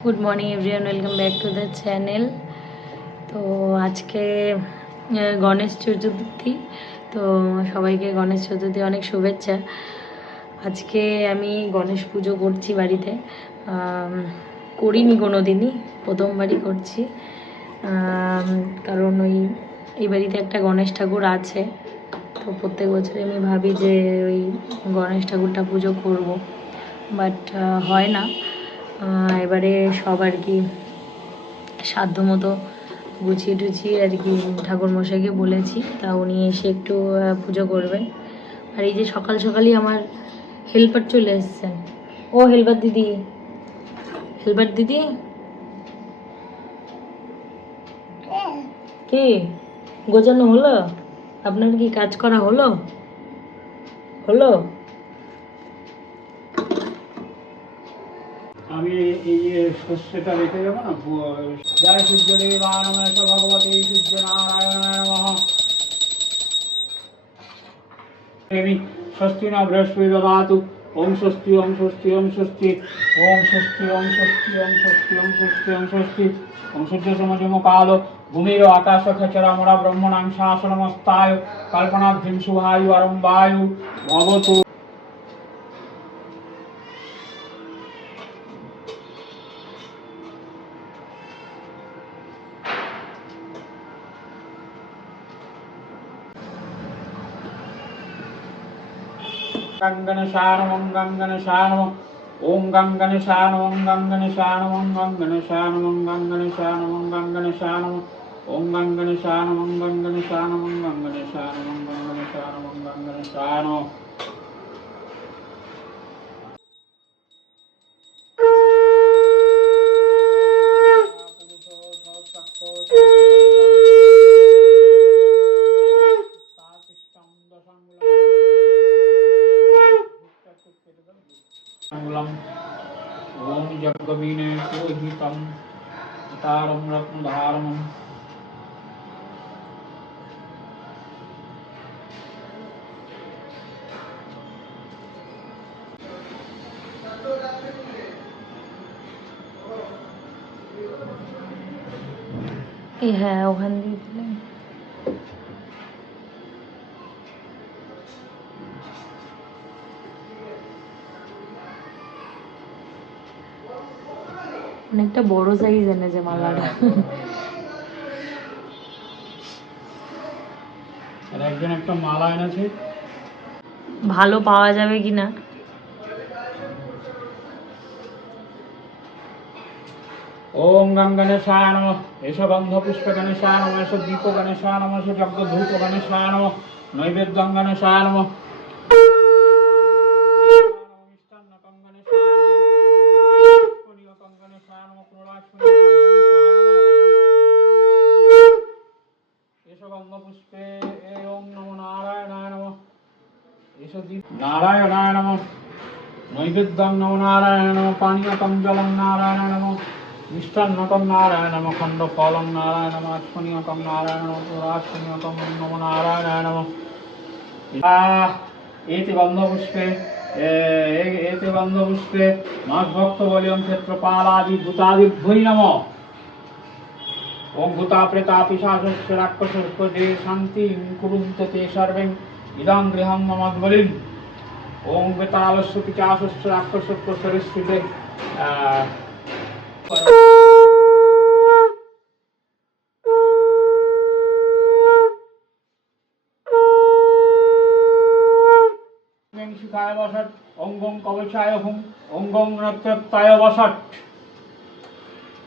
Good morning everyone welcome back to the channel তো আজকে গণেশ চতুর্থী। তো সবাইকে গণেশ চতুর্থী অনেক শুভেচ্ছা। আজকে আমি গণেশ পুজো করছি বাড়িতে। করিনি কোনো দিনই প্রথমবারই করছি। কারণ ওই, এই বাড়িতে একটা গণেশ ঠাকুর আছে। তো প্রত্যেক বছর আমি ভাবি যে ওই গণেশ ঠাকুরটা পুজো করব। বাট হয় না। এবারে সব আর কি সাধ্য মতো গুছিয়ে টুছিয়ে আর কি ঠাকুর মশাইকে বলেছি, তা উনি এসে একটু পুজো করবেন। আর এই যে সকাল সকালই আমার হেল্পার চলে এসেছেন। ও হেল্পার দিদি হেল্পার দিদি? কি? গোছানো হলো? আপনার কি কাজ করা হলো? হলো? আমি এই যে শস্যটা রেখে যাব না ব- জয় সূর্য দেবানময় ভগবতী সূর্য দেবী, স্বস্তি না বৃহস্পতি দদাতু। ওম স্বস্তি ওম স্বস্তি ওম স্বস্তি। ওম স্বস্তি ওম স্বস্তি ওম স্বস্তি ওম স্বস্তি ওম স্বস্তি। ওম সূর্য সমজম কালো। ভূমির আকাশ খচরামরা ব্রহ্মণাং শাসনমস্তায় কল্পনাভ্যং শুভায়ু గంగన శానవం గంగన శానవం ఓం గంగన శానవం గంగన శానవం గంగన శానవం గంగన శానవం గంగన శానవం ఓం గంగన శానవం గంగన శానవం గంగన శానవం గంగన శానవం గంగన శానవం शरणं जगवीने जग्गवीने पुरोहितं तारं रत्नधारणम् यह ओहन दीदी অনেকটা বড় সাইজ এনেছে মালাটা। আর একজন একটা মালা এনেছে। ভালো পাওয়া যাবে কি না ওম গঙ্গণেশায় নম। এষ গন্ধ পুষ্প গণেশায় নম এষ দীপ গণেশায় নম এষ যজ্ঞ ধূপ গণেশায় নম নৈবেদ্যং গণেশায় নম। ওম নমো নারায়ণায় নম এষ দীপ নারায়ণায় নম নৈবেদ্যং নমো নারায়ণ নম পানীয়কং জলং নারায়ণ নম মিষ্টান্নকং নারায়ণ নম খণ্ড ফলং নারায়ণ নম আচ্ছনীয়কং নারায়ণ নম আহ এতে গন্ধপুষ্পে এতে গন্ধপুষ্পে মাস বলিয়ম ক্ষেত্রপালাদি ভূতাদিভ্যই নম ভূতা প্রেতা পিশাচস্য রাক্ষসস্য যে শান্তি কুরুন্তে তে সর্বেং ইদং গৃহং মমদ্বলিম ওম বেতালস্য পিচাসস্য রাক্ষসস্য সরিষ্ঠুতে শিখায় বসট অঙ্গং কবচায় হুম অঙ্গং নক্ষত্রায় বসট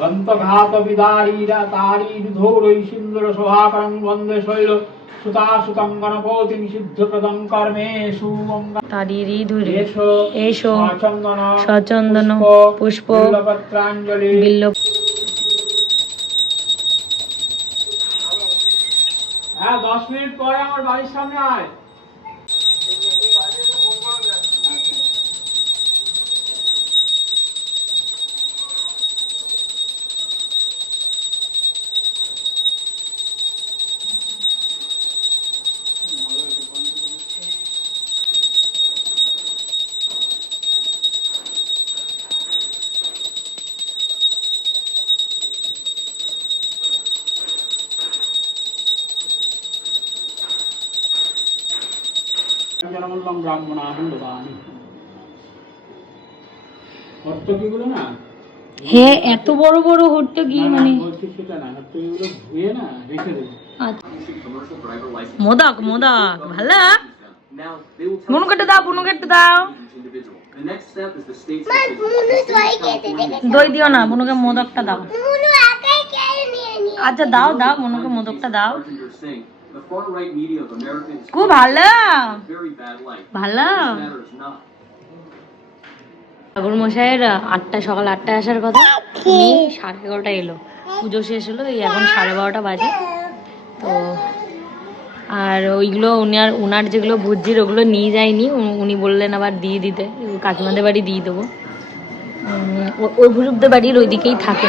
গন্তঘাত বিদারীরা তারীর ধৌরৈ সিন্দুর শোভাকরং বন্দে শৈল সুতাসুতং গণপতিং সিদ্ধপ্রদং কর্মেষু অঙ্গা তারিরই ধরে এসো। এসো সচন্দন সচন্দন পুষ্প। বিল্লপত্রাঞ্জলি। বিল্ল হ্যাঁ দশ মিনিট পরে আমার বাড়ির সামনে আয়। দদামি হর্তকিগুলো না? হ্যাঁ এত বড় বড় হট্ট কি না, না, মানে বলছি সেটা না হর্তকিগুলো ধুয়ে না রেখে দেবো। আচ্ছা। মোদক মোদক ভালো বুনু কেটে দাও বুনু কেটে দাও। দই দিও না বুনুকে মোদকটা দাও। আচ্ছা দাও দাও বুনুকে মোদকটা দাও। খুব ভালো ভালো ঠাকুর মশাইয়ের আটটা সকাল আটটায় আসার কথা। উনি সাড়ে এগারোটা এলো। পুজো শেষ হলো এই এখন সাড়ে বারোটা বাজে। তো আর ওইগুলো উনি আর ওনার যেগুলো ভুজির ওগুলো নিয়ে যায়নি। উনি বললেন আবার দিয়ে দিতে। কাকিমাদের বাড়ি দিয়ে দেবো। ও- ওই ভুরুবদের বাড়ির ওইদিকেই থাকে।